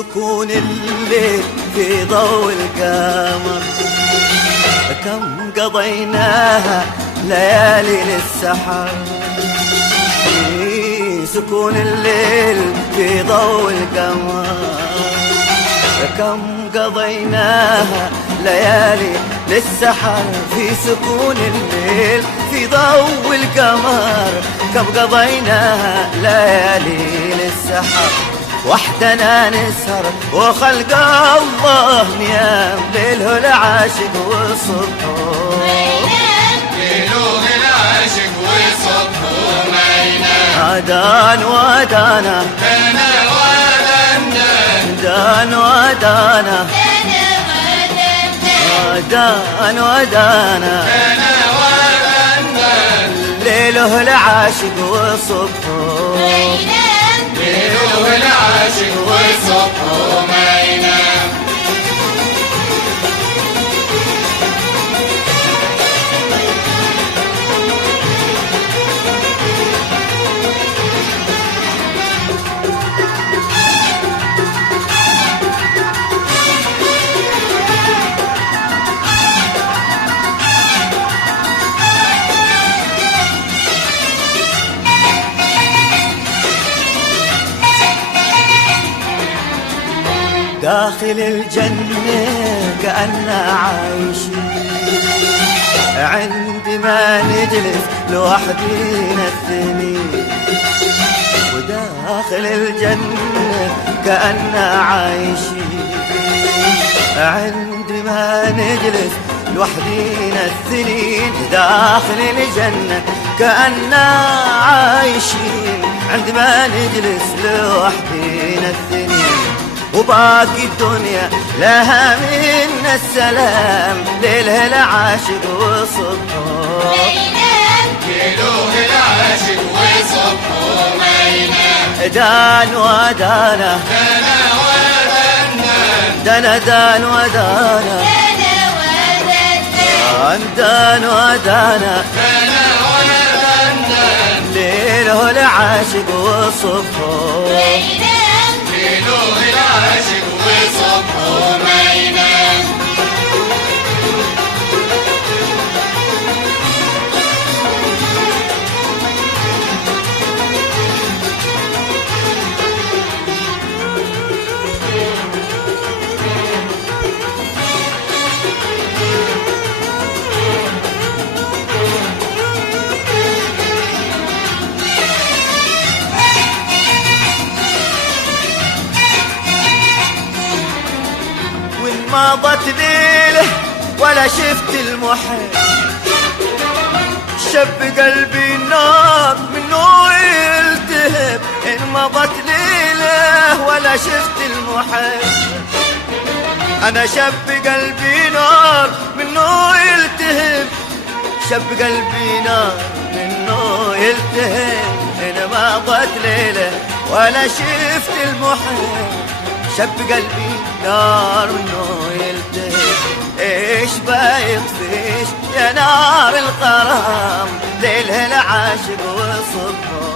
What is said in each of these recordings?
سكون الليل في ضوء القمر، كم قضيناها ليالي للسحر. في سكون الليل في ضوء القمر، كم قضيناها ليالي للسحر. في سكون الليل في ضوء القمر، كم قضيناها ليالي للسحر. وحدنا نسهر وخلق الله نيام، ليله العاشق وصبحه ليله العاشق وصبحه ما ينام. دان ودانا دانا ودانا دان ودانا دان ودانا دانا ودانا ليله العاشق وصبحه ليله العاشق وصبحه ما ينام. داخل الجنة كأننا عايشين، عندما نجلس لوحدينا الثنين. وداخل الجنة كأننا عايشين، عندما نجلس لوحدينا الثنين. داخل الجنة كأننا عايشين، عندما نجلس لوحدينا الثنين. وباقي الدنيا لها منا السلام، ليله العاشق وصبحه ليله العاشق وصبحه ما ينام. دان ودانا دانا ودانا دانا دان ودانا دان ودانا دانا ودانا ليله العاشق وصبحه ليله العاشق وصبحه ما ينام. مضت ليله ولا شفت المحيط، شب قلبي النار منه يلتهب. إن مضت ليله ولا شفت المحيط، أنا شب قلبي نار منه يلتهب. شب قلبي نار منه يلتهب. إن مضت ليله ولا شفت المحيط، شب قلبي نار منه يلتهب. ايش بيطفيش يا نار الغرام، ليله العاشق وصبحه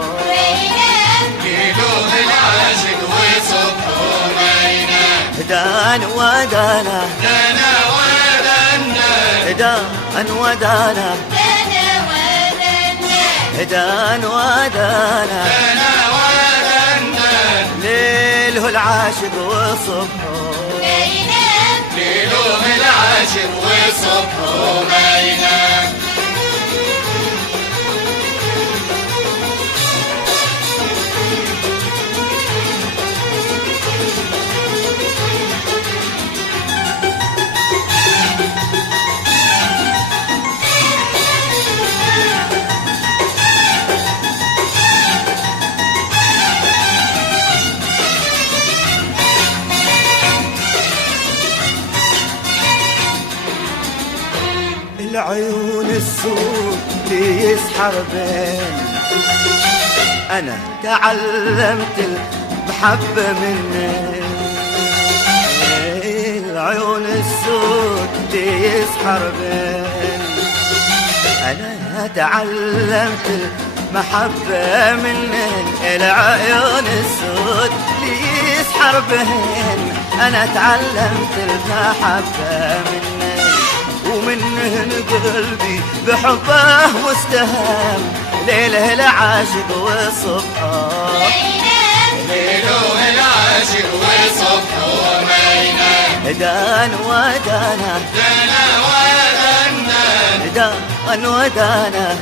ليله العاشق وصبحه ما ينام. دان ودانا دانا ودانا دان ودانا دان ودانا دانا ودانا ليله العاشق وصبحه ليله العاشق وصبحه ما ينام. العيون السود يسحر بين، أنا تعلمت المحبة منك. العيون السود يسحر بين، أنا تعلمت المحبة منك. العيون السود يسحر تسحر بهن أنا تعلمت المحبة منهن ومنهن قلبي بحبه مستهام ليله العاشق وصبحه ليله العاشق وصبحه ما ينام دان ودانا دنا ودنا دان ودانا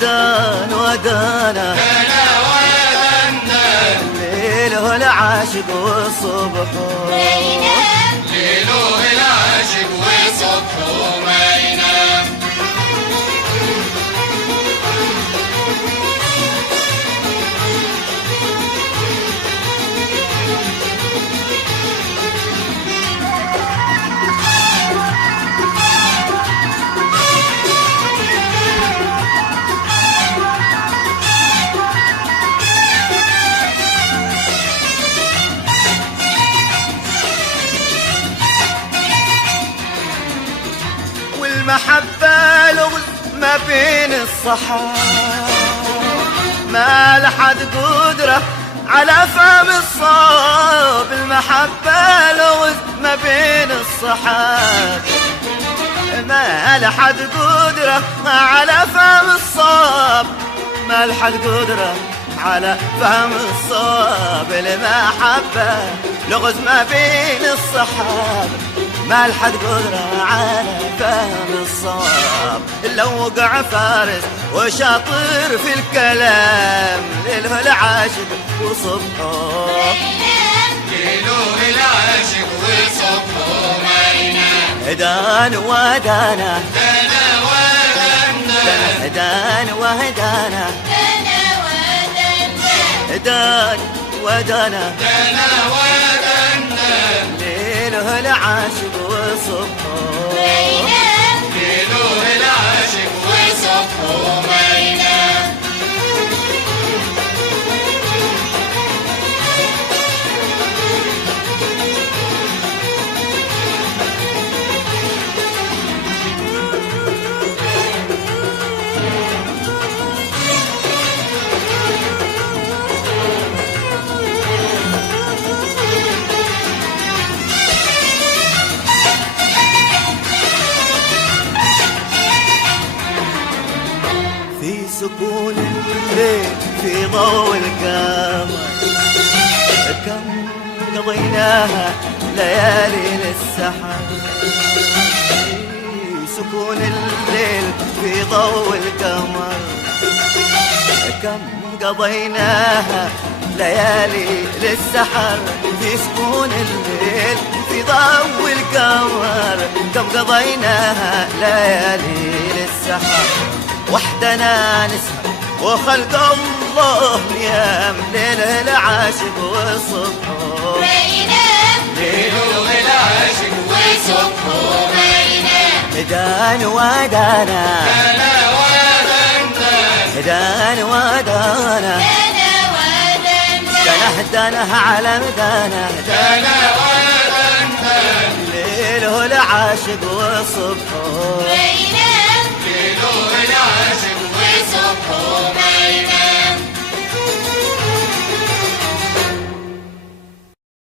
دان ودانا دنا ودنا ليله العاشق وصبحه ليله العاشق وصبحه ما ينام المحبة لغز ما بين الصحاب ما لحد قدرة على فهم الصواب المحبة لغز ما بين الصحاب ما لحد قدرة على فهم الصواب ما لحد قدرة على فهم الصواب المحبة لغز ما بين الصحاب ما لحد قدرة على فهم الصواب لو وقع فارس وشاطر في الكلام ليله العاشق وصبحه ليله العاشق وصبحه ما ينام دان ودانا دنا ودنا دان ودانا دان ودانا دنا ودنا ليله العاشق وصبحه ليله العاشق وصبحه ما ينام سكون الليل في ضوء القمر كم قضيناها ليالي للسحر سكون الليل في ضوء القمر كم قضيناها ليالي للسحر في سكون الليل في ضوء القمر كم قضيناها ليالي للسحر وحدنا نسهر وخلق الله نيام ليله العاشق وصبحه ليله العاشق وصبحه ما ينام دان ودانا دنا ودنا دان ودانا دنه على مدانا دنا ودنا ليله العاشق وصبحه